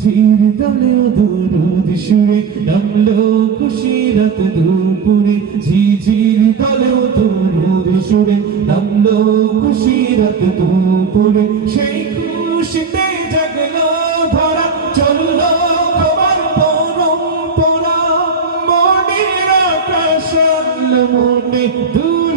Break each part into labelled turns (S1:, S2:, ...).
S1: ঝিঝির দলে দুরুদ সুরে নামলো খুশিরাত দুপুরে। ঝিঝির দলে দুরুদ সুরে নামলো খুশিরাত দুপুরে। সেই খুশিতে জাগলো ধরা, চলল তোমার পরম্পরা। মনের আকাশ মনে দূর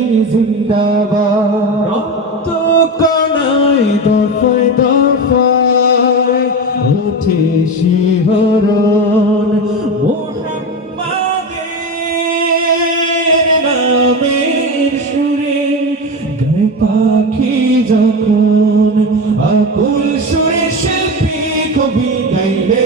S1: জিন্দাবাদ। রক্ত কণায় দফায় দফায় উঠে শিহরণ। মোহাম্মদের নামের সুরে গায়ে পাখি যখন, আকুল সুরে শিল্পী কবি গাইলে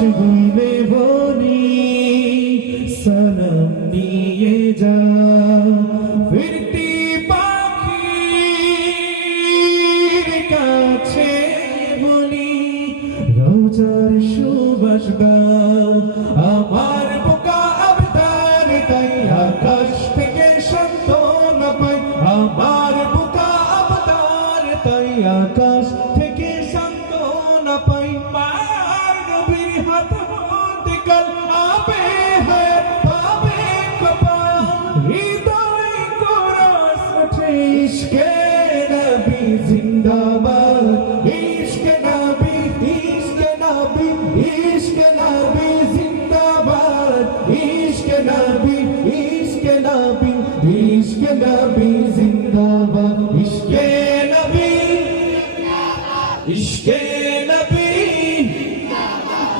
S1: বইলে বনি সালাম নিয়ে যা ফিরতি পাখির কাছে বলি রোজার সুবাস আমার বোকা আবদার তাই আকাশ থেকে সান্ত্বনা পাই আমার বোকা আবদার তাই আকাশ থেকে Nabis, Ish Nabis, Ish Nabis,